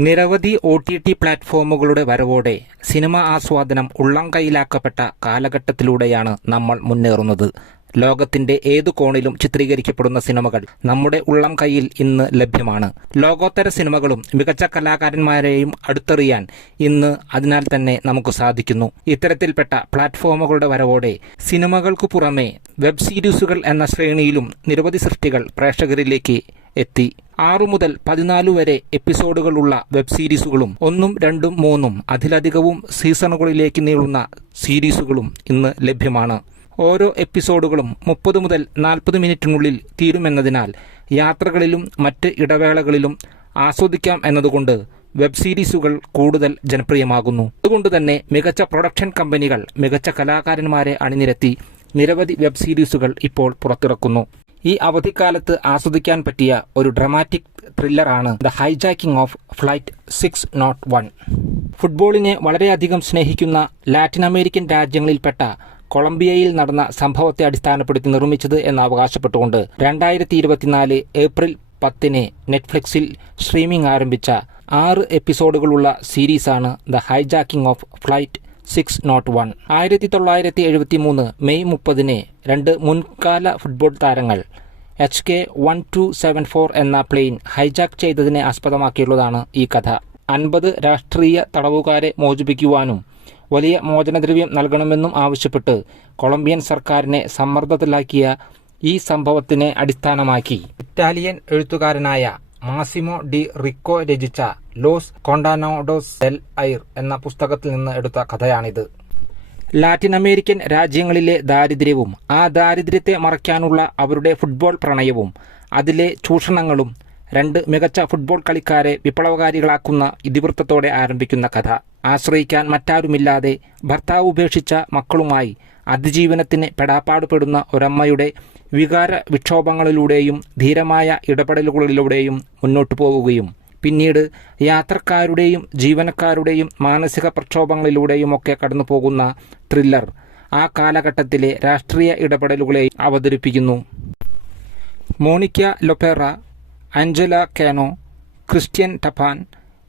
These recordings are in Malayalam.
നിരവധി ഒ ടി ടി പ്ലാറ്റ്ഫോമുകളുടെ വരവോടെ സിനിമ ആസ്വാദനം ഉള്ളം കൈയിലാക്കപ്പെട്ട കാലഘട്ടത്തിലൂടെയാണ് നമ്മൾ മുന്നേറുന്നത്. ലോകത്തിന്റെ ഏതു കോണിലും ചിത്രീകരിക്കപ്പെടുന്ന സിനിമകൾ നമ്മുടെ ഉള്ളം കൈയിൽ ഇന്ന് ലഭ്യമാണ്. ലോകോത്തര സിനിമകളും മികച്ച കലാകാരന്മാരെയും അടുത്തെറിയാൻ ഇന്ന് അതിനാൽ തന്നെ നമുക്ക് സാധിക്കുന്നു. ഇത്തരത്തിൽപ്പെട്ട പ്ലാറ്റ്ഫോമുകളുടെ വരവോടെ സിനിമകൾക്കു പുറമെ വെബ് സീരീസുകൾ എന്ന ശ്രേണിയിലും നിരവധി സൃഷ്ടികൾ പ്രേക്ഷകരിലേക്ക് എത്തി. ആറു മുതൽ പതിനാല് വരെ എപ്പിസോഡുകളുള്ള വെബ് സീരീസുകളും ഒന്നും രണ്ടും മൂന്നും അതിലധികവും സീസണുകളിലേക്ക് നീളുന്ന സീരീസുകളും ഇന്ന് ലഭ്യമാണ്. ഓരോ എപ്പിസോഡുകളും മുപ്പത് മുതൽ നാൽപ്പത് മിനിറ്റിനുള്ളിൽ തീരുമെന്നതിനാൽ യാത്രകളിലും മറ്റ് ഇടവേളകളിലും ആസ്വദിക്കാം എന്നതുകൊണ്ട് വെബ് സീരീസുകൾ കൂടുതൽ ജനപ്രിയമാകുന്നു. അതുകൊണ്ട് തന്നെ മികച്ച പ്രൊഡക്ഷൻ കമ്പനികൾ മികച്ച കലാകാരന്മാരെ അണിനിരത്തി നിരവധി വെബ് സീരീസുകൾ ഇപ്പോൾ പുറത്തിറക്കുന്നു. ഈ അവധിക്കാലത്ത് ആസ്വദിക്കാൻ പറ്റിയ ഒരു dramatic ത്രില്ലറാണ് the hijacking of flight six nought one ഫുട്ബോളിനെ വളരെയധികം സ്നേഹിക്കുന്ന ലാറ്റിൻ അമേരിക്കൻ രാജ്യങ്ങളിൽപ്പെട്ട കൊളംബിയയിൽ നടന്ന സംഭവത്തെ അടിസ്ഥാനപ്പെടുത്തി നിർമ്മിച്ചത് എന്ന് അവകാശപ്പെട്ടുകൊണ്ട് രണ്ടായിരത്തി ഇരുപത്തിനാല് ഏപ്രിൽ പത്തിന് നെറ്റ്ഫ്ലിക്സിൽ സ്ട്രീമിംഗ് ആരംഭിച്ച ആറ് എപ്പിസോഡുകളുള്ള സീരീസാണ് the hijacking of flight six nought one ആയിരത്തി തൊള്ളായിരത്തി എഴുപത്തി മൂന്ന് മെയ് മുപ്പതിന് രണ്ട് മുൻകാല ഫുട്ബോൾ താരങ്ങൾ H K one two seven four എന്ന പ്ലെയിൻ ഹൈജാക്ക് ചെയ്തതിനെ ആസ്പദമാക്കിയുള്ളതാണ് ഈ കഥ. അൻപത് രാഷ്ട്രീയ തടവുകാരെ മോചിപ്പിക്കുവാനും വലിയ മോചനദ്രവ്യം നൽകണമെന്നും ആവശ്യപ്പെട്ട് കൊളംബിയൻ സർക്കാരിനെ സമ്മർദ്ദത്തിലാക്കിയ ഈ സംഭവത്തിനെ അടിസ്ഥാനമാക്കി. ഇറ്റാലിയൻ എഴുത്തുകാരനായ മാസിമോ ഡി റിക്കോ രചിച്ച ലോസ് കോണ്ടാനോഡോസ് എൽ ഐർ എന്ന പുസ്തകത്തിൽ നിന്ന് എടുത്ത കഥയാണിത്. ലാറ്റിൻ അമേരിക്കൻ രാജ്യങ്ങളിലെ ദാരിദ്ര്യവും ആ ദാരിദ്ര്യത്തെ മറയ്ക്കാനുള്ള അവരുടെ ഫുട്ബോൾ പ്രണയവും അതിലെ ചൂഷണങ്ങളും രണ്ട് മികച്ച ഫുട്ബോൾ കളിക്കാരെ വിപ്ലവകാരികളാക്കുന്ന ഇതിവൃത്തത്തോടെ ആരംഭിക്കുന്ന കഥ. ആശ്രയിക്കാൻ മറ്റാരുമില്ലാതെ ഭർത്താവ് ഉപേക്ഷിച്ച മക്കളുമായി അതിജീവനത്തിന് പെടാപ്പാടുപെടുന്ന ഒരമ്മയുടെ വികാര വിക്ഷോഭങ്ങളിലൂടെയും ധീരമായ ഇടപെടലുകളിലൂടെയും മുന്നോട്ടു പോവുകയും പിന്നീട് യാത്രക്കാരുടെയും ജീവനക്കാരുടെയും മാനസിക പ്രക്ഷോഭങ്ങളിലൂടെയുമൊക്കെ കടന്നു പോകുന്ന ത്രില്ലർ ആ കാലഘട്ടത്തിലെ രാഷ്ട്രീയ ഇടപെടലുകളെ അവതരിപ്പിക്കുന്നു. Monica Lopera Angela Cano Christian Tappan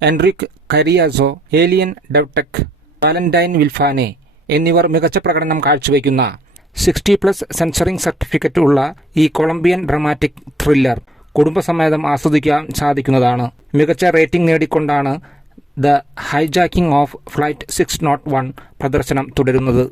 Enrique Carriazo alien ഡെവ്ടെക് Valentine വിൽഫാനെ എന്നിവർ മികച്ച പ്രകടനം കാഴ്ചവെക്കുന്ന സിക്സ്റ്റി പ്ലസ് സെൻസറിംഗ് സർട്ടിഫിക്കറ്റ് ഉള്ള ഈ കൊളംബിയൻ ഡ്രമാറ്റിക് ത്രില്ലർ കുടുംബസമേതം ആസ്വദിക്കാൻ സാധിക്കുന്നതാണ്. മികച്ച rating നേടിക്കൊണ്ടാണ് the hijacking of flight six nought one പ്രദർശനം തുടരുന്നത്.